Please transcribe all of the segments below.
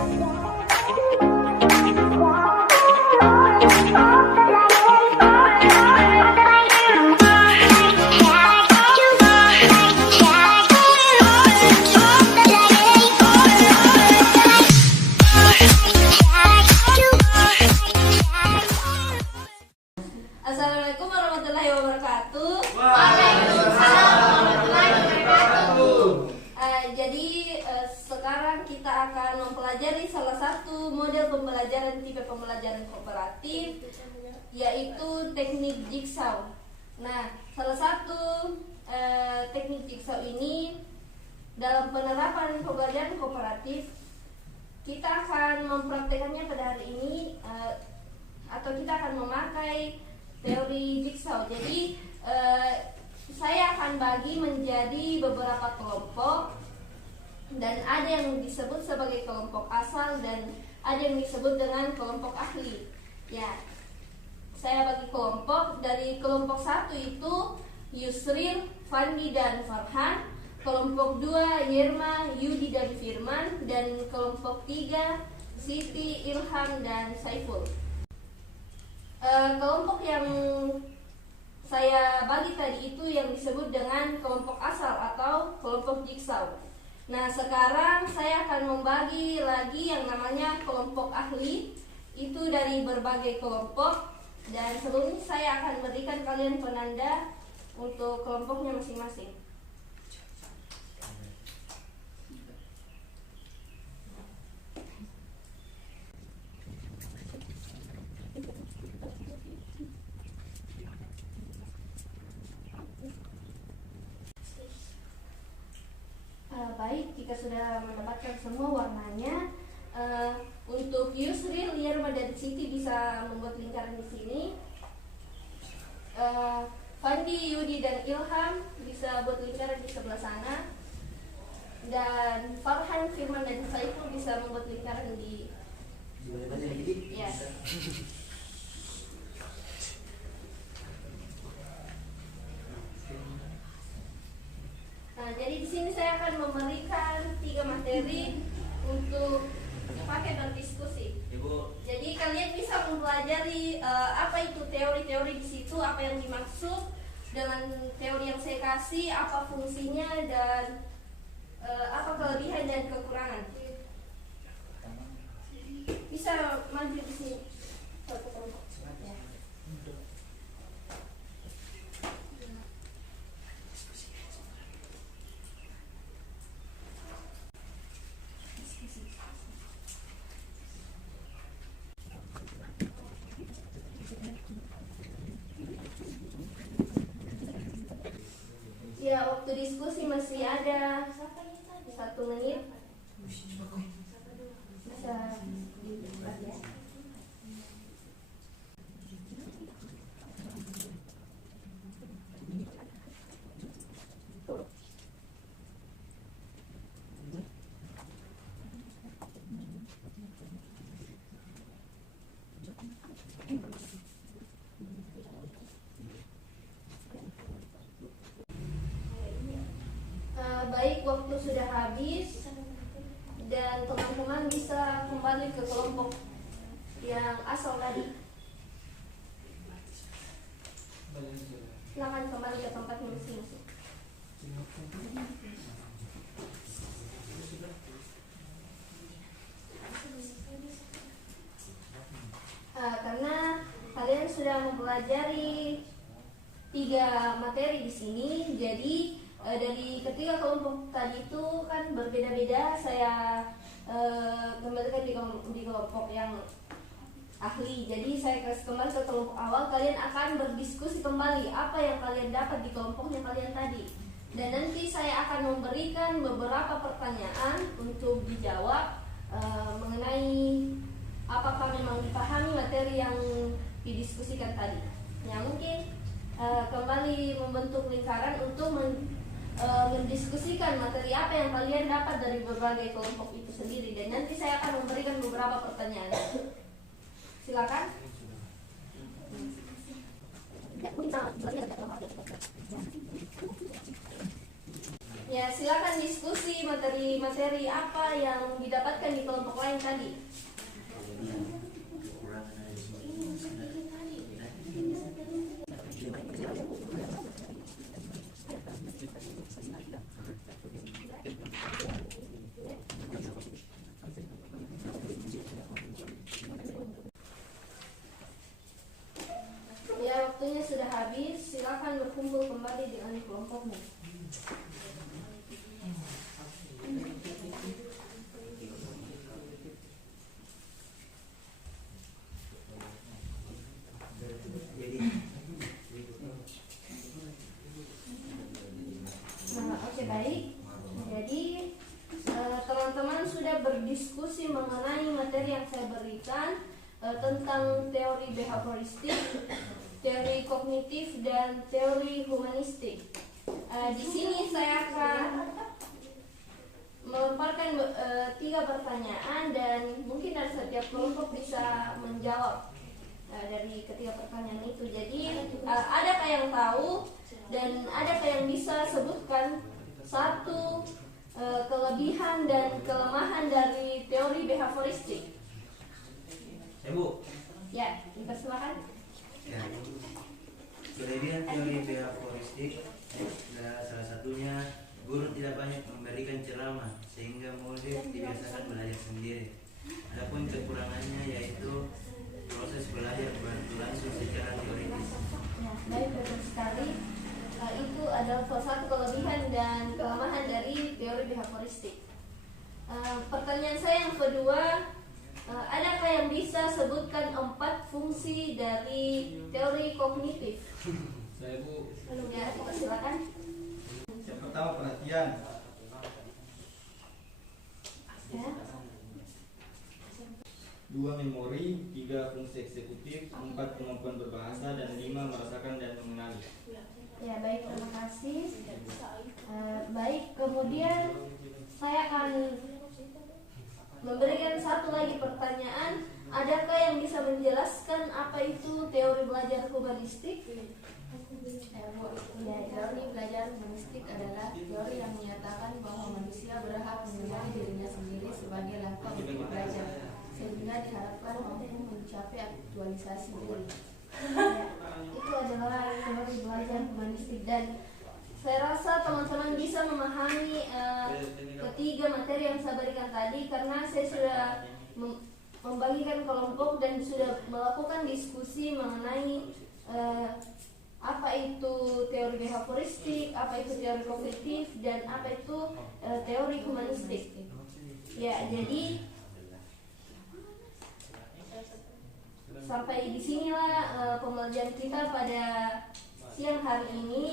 Assalamualaikum warahmatullahi wabarakatuh. Waalaikumsalam warahmatullahi wabarakatuh. Jadi sekarang kita akan mempelajari salah satu model pembelajaran tipe pembelajaran kooperatif, yaitu teknik jigsaw. Nah, salah satu teknik jigsaw ini dalam penerapan pembelajaran kooperatif kita akan mempraktekannya pada hari ini, atau kita akan memakai teori jigsaw. Jadi saya akan bagi menjadi beberapa kelompok, dan ada yang disebut sebagai kelompok asal dan ada yang disebut dengan kelompok ahli. Ya, saya bagi kelompok. Dari kelompok 1 itu Yusril, Fandi dan Farhan. Kelompok 2 Yerma, Yudi dan Firman. Dan kelompok 3 Siti, Ilham dan Saiful. Kelompok yang saya bagi tadi itu yang disebut dengan kelompok asal atau kelompok jigsaw. Nah, sekarang saya akan membagi lagi yang namanya kelompok ahli, itu dari berbagai kelompok, dan sebelumnya saya akan berikan kalian penanda untuk kelompoknya masing-masing. Baik, jika sudah mendapatkan semua warnanya, untuk Yusril, Yerma dan Siti bisa membuat lingkaran di sini. Fandi, Yudi dan Ilham bisa buat lingkaran di sebelah sana. Dan Farhan, Firman dan Saiful bisa membuat lingkaran di ya. Nah, jadi di sini saya akan memberikan 3 materi untuk dipakai berdiskusi. Jadi kalian bisa mempelajari apa itu teori-teori di situ, apa yang dimaksud dengan teori yang saya kasih, apa fungsinya dan apa kelebihan dan kekurangan. Bisa maju di sini. Ya. Ya, waktu diskusi masih ada 1 menit. Bisa dibuka ya. Baik, waktu sudah habis dan teman-teman bisa kembali ke kelompok yang asal tadi. Silakan kembali ke tempatnya masing-masing. Karena kalian sudah mempelajari 3 materi di sini, jadi dari ketiga kelompok tadi itu kan berbeda-beda. Saya kembalikan di kelompok yang ahli. Jadi saya kasih kembali ke kelompok awal. Kalian akan berdiskusi kembali apa yang kalian dapat di kelompoknya kalian tadi. Dan nanti saya akan memberikan beberapa pertanyaan untuk dijawab mengenai apakah memang dipahami materi yang didiskusikan tadi. Ya, mungkin kembali membentuk lingkaran untuk mendiskusikan materi apa yang kalian dapat dari berbagai kelompok itu sendiri, dan nanti saya akan memberikan beberapa pertanyaan. Silakan. Ya, silakan diskusi materi-materi apa yang didapatkan di kelompok lain tadi. Ya, waktunya sudah habis. Silakan berkumpul kembali dengan kelompokmu. Oke, baik. Jadi teman-teman sudah berdiskusi mengenai materi yang saya berikan tentang teori behavioristik, teori kognitif, dan teori humanistik. Di sini saya akan melemparkan 3 pertanyaan dan mungkin dari setiap kelompok bisa menjawab dari ketiga pertanyaan itu. Jadi adakah yang tahu dan adakah yang bisa sebutkan satu kelebihan dan kelemahan dari teori behavioristik? Bu. Ya, dipersilakan. Ya, kelebihan teori behavioristik adalah salah satunya guru tidak banyak memberikan ceramah sehingga murid dibiasakan belajar sendiri. Adapun kekurangannya yaitu proses belajar berlangsung secara teoritis. Ya, baik, betul sekali. Itu adalah salah satu kelebihan dan kelemahan dari teori behavioristik. Pertanyaan saya yang kedua, adakah yang bisa sebutkan 4 fungsi dari teori kognitif? Saya, Bu. Ya, silakan. Yang pertama perhatian. Ya. 2 memori, 3 fungsi eksekutif, 4 kemampuan berbahasa, dan 5 merasakan dan mengenali. Ya, baik, terima kasih. Baik, kemudian saya akan memberikan satu lagi pertanyaan. Adakah yang bisa menjelaskan apa itu teori belajar humanistik? Ya, teori belajar humanistik adalah teori yang menyatakan bahwa manusia berhak menilai dirinya sendiri sebagai langkah untuk belajar, sehingga diharapkan mampu mencapai aktualisasi diri. Ya, itu adalah teori belajar humanistik dan saya rasa teman-teman bisa memahami ketiga materi yang saya berikan tadi karena saya sudah membagikan kelompok dan sudah melakukan diskusi mengenai apa itu teori behavioristik, apa itu teori kognitif, dan apa itu teori humanistik. Ya, jadi sampai di sinilah pembelajaran kita pada siang hari ini.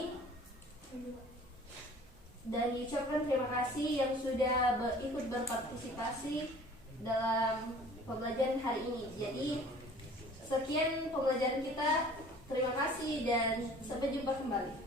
Dan diucapkan terima kasih yang sudah ikut berpartisipasi dalam pembelajaran hari ini. Jadi sekian pembelajaran kita. Terima kasih dan sampai jumpa kembali.